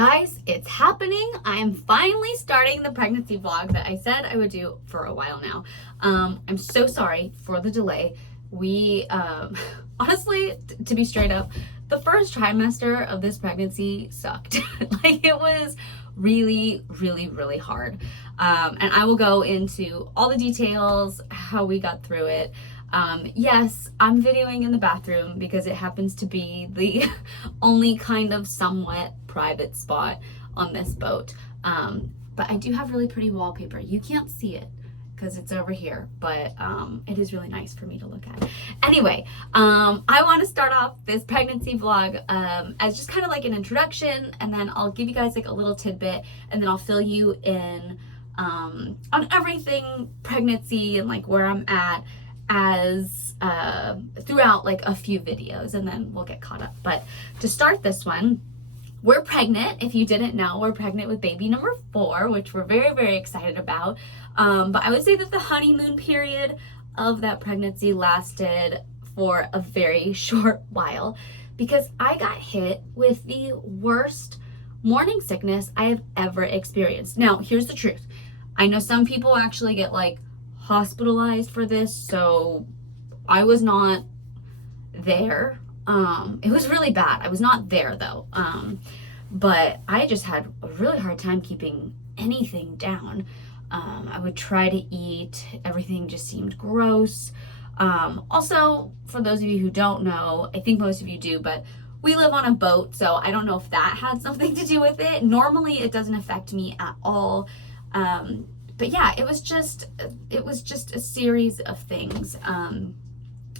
Guys, it's happening. I am finally starting the pregnancy vlog that I said I would do for a while now. I'm so sorry for the delay. We, honestly, to be straight up, the first trimester of this pregnancy sucked. Like, it was really, really, really hard. And I will go into all the details, how we got through it. Yes, I'm videoing in the bathroom because it happens to be the only kind of somewhat private spot on this boat. But I do have really pretty wallpaper. You can't see it because it's over here, but it is really nice for me to look at. Anyway, I want to start off this pregnancy vlog as just kind of like an introduction, and then I'll give you guys like a little tidbit, and then I'll fill you in on everything pregnancy and like where I'm at as throughout like a few videos, and then we'll get caught up. But to start this one, we're pregnant. If you didn't know, we're pregnant with baby number 4, which we're very, very excited about. But I would say that the honeymoon period of that pregnancy lasted for a very short while because I got hit with the worst morning sickness I have ever experienced. Now, here's the truth. I know some people actually get like hospitalized for this, so I was not there. It was really bad. I was not there though. But I just had a really hard time keeping anything down. I would try to eat. Everything just seemed gross. Also, for those of you who don't know, I think most of you do, but we live on a boat, so I don't know if that had something to do with it. Normally, it doesn't affect me at all. But yeah, it was just a series of things.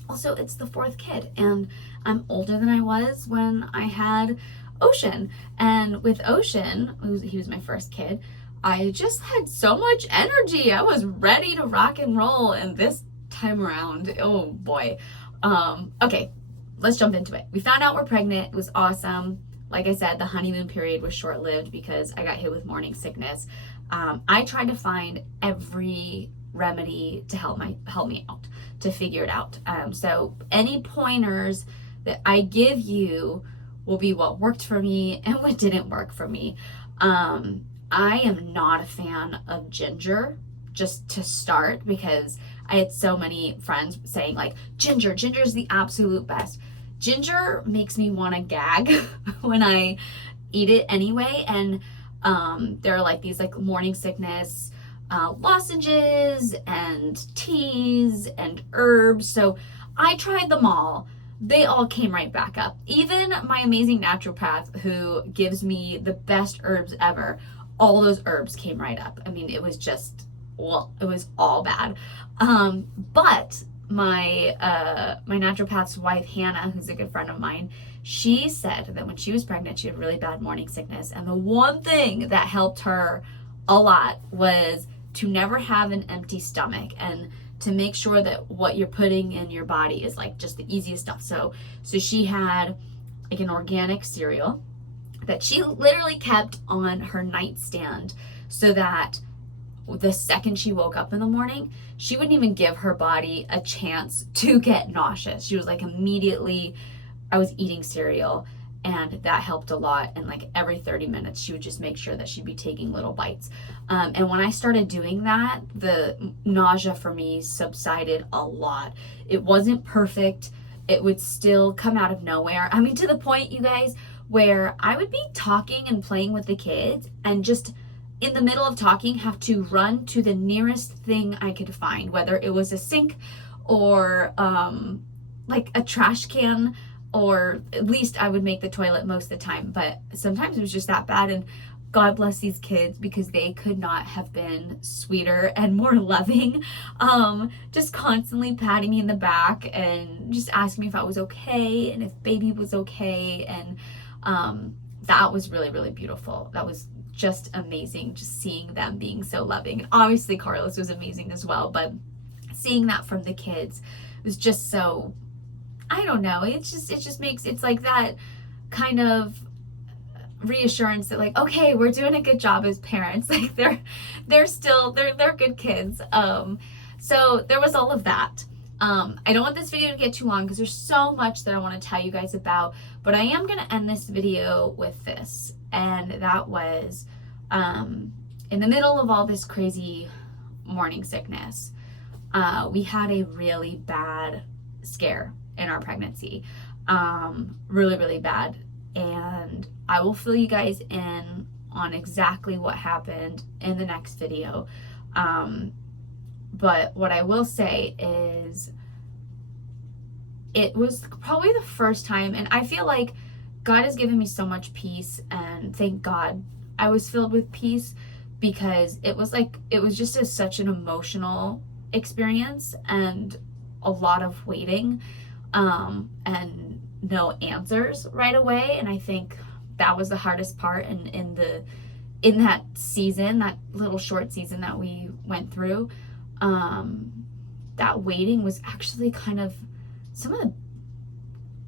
Also, it's the 4th kid, and I'm older than I was when I had Ocean. And with Ocean, he was my first kid, I just had so much energy. I was ready to rock and roll, and this time around, oh boy. Okay, let's jump into it. We found out we're pregnant. It was awesome. Like I said, the honeymoon period was short-lived because I got hit with morning sickness. I tried to find every remedy to help me out, to figure it out. So any pointers that I give you will be what worked for me and what didn't work for me. I am not a fan of ginger, just to start, because I had so many friends saying like, ginger is the absolute best. Ginger makes me want to gag when I eat it anyway, and there are like these like morning sickness lozenges and teas and herbs. So I tried them all. They all came right back up. Even my amazing naturopath who gives me the best herbs ever, all those herbs came right up. I mean, it was just, well, it was all bad. But my naturopath's wife, Hannah, who's a good friend of mine, she said that when she was pregnant, she had really bad morning sickness. And the one thing that helped her a lot was to never have an empty stomach and to make sure that what you're putting in your body is like just the easiest stuff. So she had like an organic cereal that she literally kept on her nightstand so that the second she woke up in the morning, she wouldn't even give her body a chance to get nauseous. She was like, immediately, I was eating cereal, and that helped a lot. And like every 30 minutes, she would just make sure that she'd be taking little bites. And when I started doing that, the nausea for me subsided a lot. It wasn't perfect. It would still come out of nowhere. I mean, to the point, you guys, where I would be talking and playing with the kids and just in the middle of talking have to run to the nearest thing I could find, whether it was a sink or like a trash can, or at least I would make the toilet most of the time. But sometimes it was just that bad, and God bless these kids because they could not have been sweeter and more loving. Just constantly patting me in the back and just asking me if I was okay and if baby was okay. And that was really, really beautiful. That was just amazing, just seeing them being so loving. And obviously Carlos was amazing as well, but seeing that from the kids was just so, I don't know, it just makes, it's like that kind of reassurance that like, okay, we're doing a good job as parents. Like they're good kids. So there was all of that. I don't want this video to get too long because there's so much that I want to tell you guys about, but I am going to end this video with this. and that was in the middle of all this crazy morning sickness. We had a really bad scare in our pregnancy, really, really bad. And I will fill you guys in on exactly what happened in the next video. But what I will say is it was probably the first time, and I feel like God has given me so much peace, and thank God I was filled with peace, because it was just such an emotional experience and a lot of waiting, and no answers right away. And I think that was the hardest part in that season, that little short season that we went through. That waiting was actually kind of some of the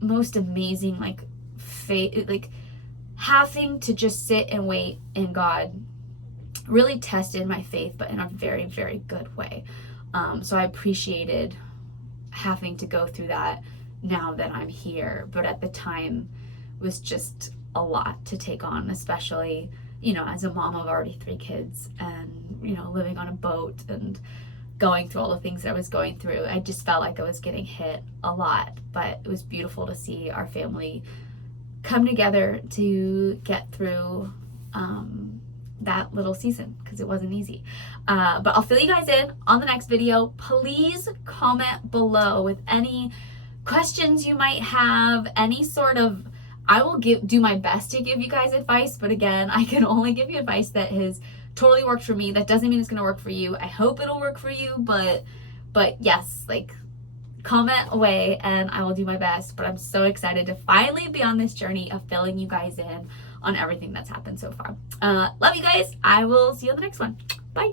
most amazing, faith, having to just sit and wait in God really tested my faith, but in a very, very good way. So I appreciated having to go through that now that I'm here, but at the time was just a lot to take on, especially, as a mom of already 3 kids, and, living on a boat and going through all the things that I was going through. I just felt like I was getting hit a lot, but it was beautiful to see our family come together to get through that little season, because it wasn't easy. But I'll fill you guys in on the next video. Please comment below with any questions you might have, any sort of, I will do my best to give you guys advice, but again, I can only give you advice that has totally worked for me. That doesn't mean it's going to work for you. I hope it'll work for you, but yes, comment away and I will do my best. But I'm so excited to finally be on this journey of filling you guys in on everything that's happened so far. Love you guys. I will see you on the next one. Bye.